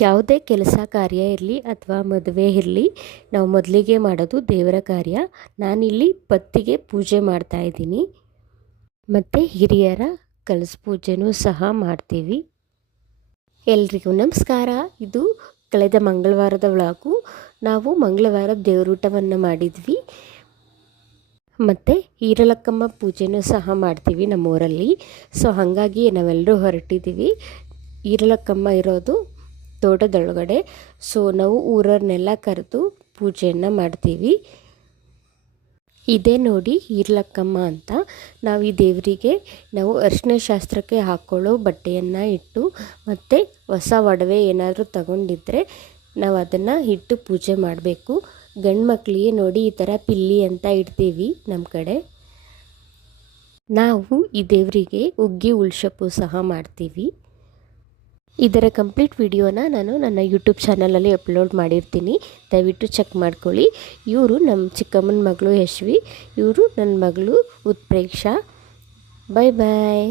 ಯಾವುದೇ ಕೆಲಸ ಕಾರ್ಯ ಇರಲಿ ಅಥವಾ ಮದುವೆ ಇರಲಿ, ನಾವು ಮೊದಲಿಗೆ ಮಾಡೋದು ದೇವರ ಕಾರ್ಯ. ನಾನಿಲ್ಲಿ ಪತ್ತಿಗೆ ಪೂಜೆ ಮಾಡ್ತಾ ಇದ್ದೀನಿ ಮತ್ತು ಹಿರಿಯರ ಕಲಸ ಪೂಜೆನೂ ಸಹ ಮಾಡ್ತೀವಿ. ಎಲ್ರಿಗೂ ನಮಸ್ಕಾರ. ಇದು ಕಳೆದ ಮಂಗಳವಾರದ ವ್ಲಾಗು. ನಾವು ಮಂಗಳವಾರ ದೇವರೂಟವನ್ನು ಮಾಡಿದ್ವಿ ಮತ್ತು ಈರಲಕ್ಕಮ್ಮ ಪೂಜೆನೂ ಸಹ ಮಾಡ್ತೀವಿ ನಮ್ಮೂರಲ್ಲಿ. ಸೊ ಹಾಗಾಗಿ ನಾವೆಲ್ಲರೂ ಹೊರಟಿದ್ದೀವಿ. ಈರಲಕ್ಕಮ್ಮ ಇರೋದು ತೋಟದೊಳಗಡೆ. ಸೊ ನಾವು ಊರನ್ನೆಲ್ಲ ಕರೆದು ಪೂಜೆಯನ್ನು ಮಾಡ್ತೀವಿ. ಇದೇ ನೋಡಿ ಈರಲಕ್ಕಮ್ಮ ಅಂತ. ನಾವು ಈ ದೇವರಿಗೆ ನಾವು ಅರಿಶಿನ ಶಾಸ್ತ್ರಕ್ಕೆ ಹಾಕ್ಕೊಳ್ಳೋ ಬಟ್ಟೆಯನ್ನು ಇಟ್ಟು ಮತ್ತು ಹೊಸ ಒಡವೆ ಏನಾದರೂ ತಗೊಂಡಿದ್ದರೆ ನಾವು ಅದನ್ನು ಇಟ್ಟು ಪೂಜೆ ಮಾಡಬೇಕು. ಗಂಡು ಮಕ್ಕಳಿಗೆ ನೋಡಿ ಈ ಥರ ಪಿಲ್ಲಿ ಅಂತ ಇಡ್ತೀವಿ ನಮ್ಮ ಕಡೆ. ನಾವು ಈ ದೇವರಿಗೆ ಹುಗ್ಗಿ ಉಳ್ಸಪ್ಪು ಸಹ ಮಾಡ್ತೀವಿ. ಇದರ ಕಂಪ್ಲೀಟ್ ವಿಡಿಯೋನ ನಾನು ನನ್ನ ಯೂಟ್ಯೂಬ್ ಚಾನಲಲ್ಲಿ ಅಪ್ಲೋಡ್ ಮಾಡಿರ್ತೀನಿ, ದಯವಿಟ್ಟು ಚೆಕ್ ಮಾಡ್ಕೊಳ್ಳಿ. ಇವರು ನಮ್ಮ ಚಿಕ್ಕಮ್ಮನ ಮಗಳು ಯಶ್ವಿ, ಇವರು ನನ್ನ ಮಗಳು ಉತ್ಪ್ರೇಕ್ಷಾ. ಬಾಯ್ ಬಾಯ್.